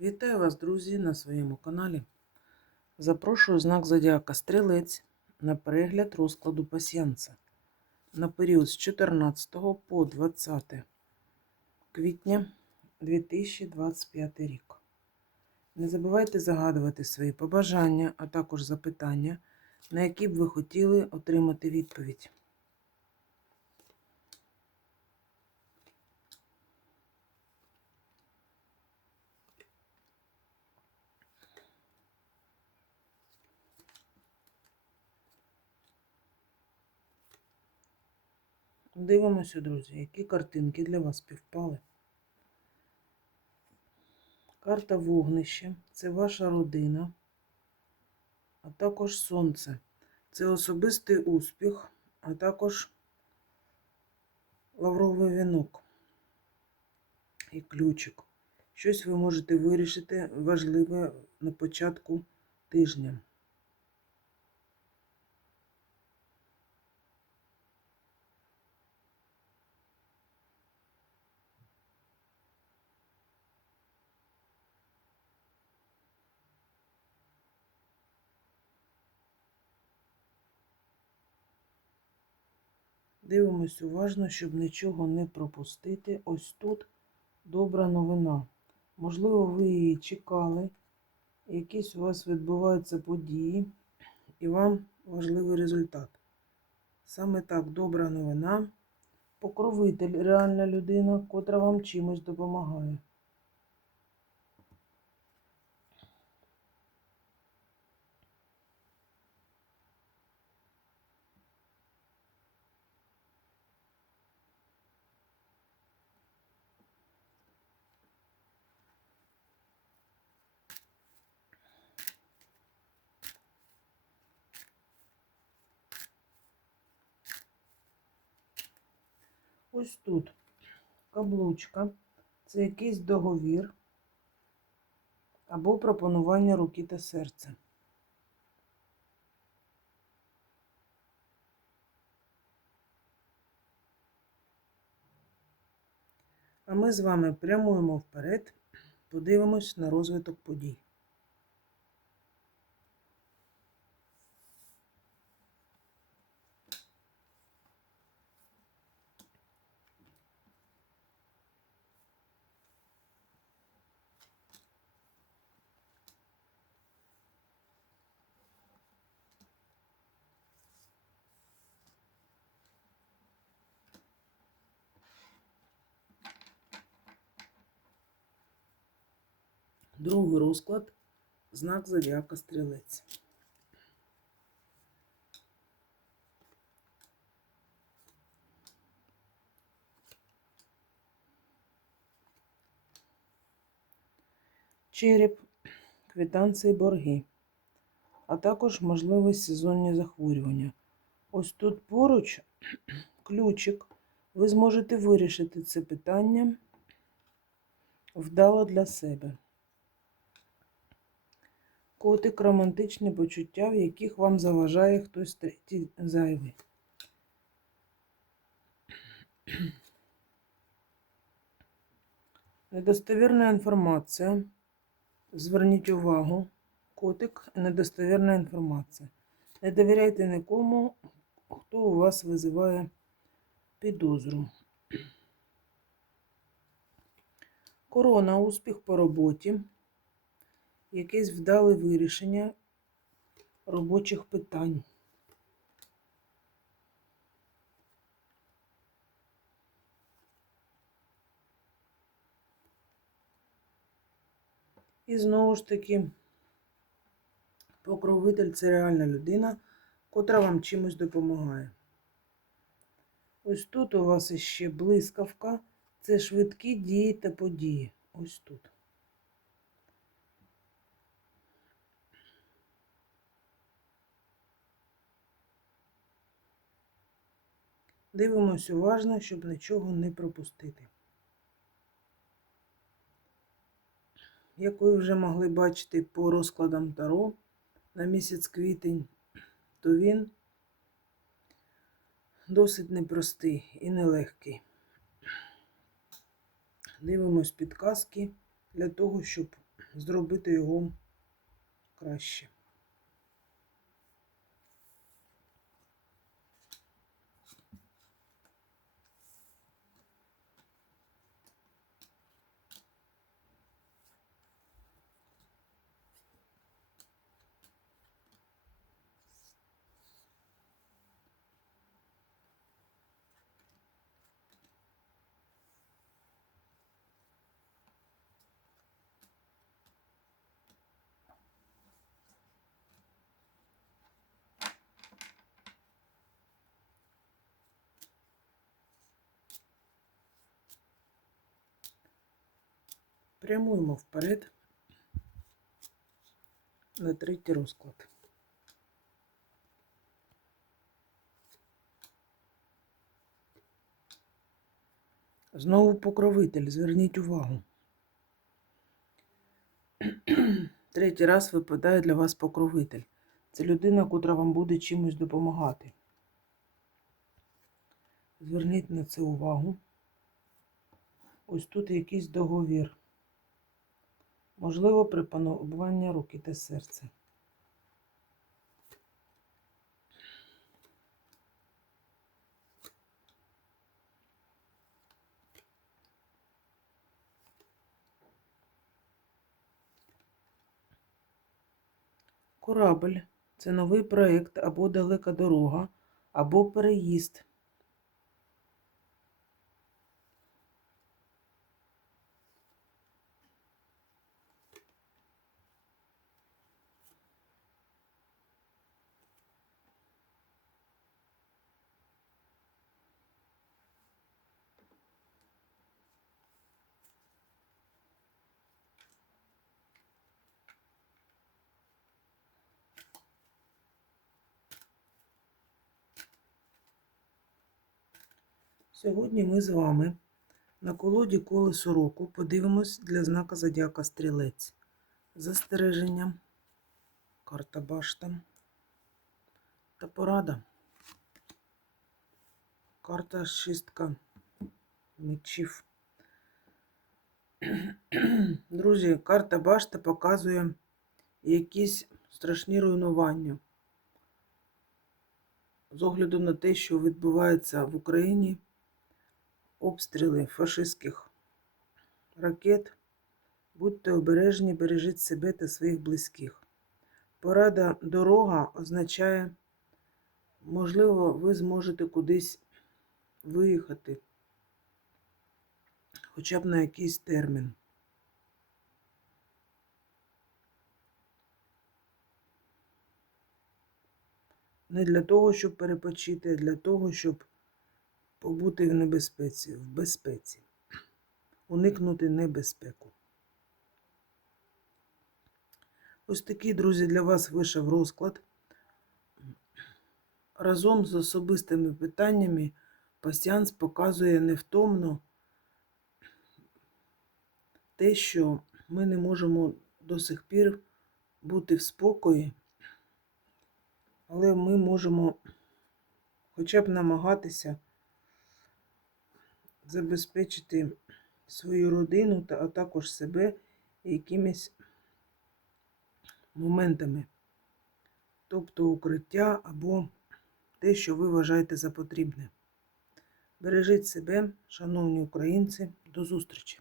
Вітаю вас, друзі, на своєму каналі. Запрошую знак Зодіака Стрілець на перегляд розкладу пасіянса на період з 14 по 20 квітня 2025 рік. Не забувайте загадувати свої побажання, а також запитання, на які б ви хотіли отримати відповідь. Дивимося, друзі, які картинки для вас співпали. Карта вогнище це ваша родина, а також сонце. Це особистий успіх, а також лавровий вінок і ключик. Щось ви можете вирішити важливе на початку тижня. Дивимось уважно, щоб нічого не пропустити. Ось тут добра новина. Можливо, ви її чекали, якісь у вас відбуваються події, і вам важливий результат. Саме так, добра новина. Покровитель реальна людина, котра вам чимось допомагає. Ось тут каблучка, це якийсь договір або пропонування руки та серця. А ми з вами прямуємо вперед, подивимось на розвиток подій. Другий розклад знак зодіака стрілець. Череп, квитанції борги, а також можливі сезонні захворювання. Ось тут поруч ключик. Ви зможете вирішити це питання вдало для себе. Котик романтичні почуття, в яких вам заважає хтось третій зайвий. Недостовірна інформація. Зверніть увагу, котик недостовірна інформація. Не довіряйте нікому, хто у вас визиває підозру. Корона, успіх по роботі якесь вдале вирішення робочих питань. І знову ж таки, покровитель це реальна людина, котра вам чимось допомагає. Ось тут у вас іще блискавка, це швидкі дії та події. Ось тут. Дивимось уважно, щоб нічого не пропустити. Як ви вже могли бачити по розкладам Таро на місяць квітень, то він досить непростий і нелегкий. Дивимось підказки для того, щоб зробити його краще. Прямуємо вперед на третій розклад. Знову покровитель, зверніть увагу. Третій раз випадає для вас покровитель. Це людина, котра вам буде чимось допомагати. Зверніть на це увагу. Ось тут якийсь договір. Можливо, припанування руки та серця. Корабль це новий проєкт або далека дорога, або переїзд. Сьогодні ми з вами на колоді колесо року подивимось для знака Зодіака Стрілець. Застереження, карта башта та порада. Карта шістка мечів. Друзі, карта башта показує якісь страшні руйнування. З огляду на те, що відбувається в Україні обстріли фашистських ракет. Будьте обережні, бережіть себе та своїх близьких. Порада дорога означає, можливо, ви зможете кудись виїхати, хоча б на якийсь термін. Не для того, щоб перепочити, а для того, щоб побути в небезпеці, в безпеці, уникнути небезпеку. Ось такий, друзі, для вас вийшов розклад. Разом з особистими питаннями пасіанс показує невтомно те, що ми не можемо до сих пір бути в спокої, але ми можемо хоча б намагатися забезпечити свою родину, та, а також себе якимись моментами, тобто укриття або те, що ви вважаєте за потрібне. Бережіть себе, шановні українці, до зустрічі!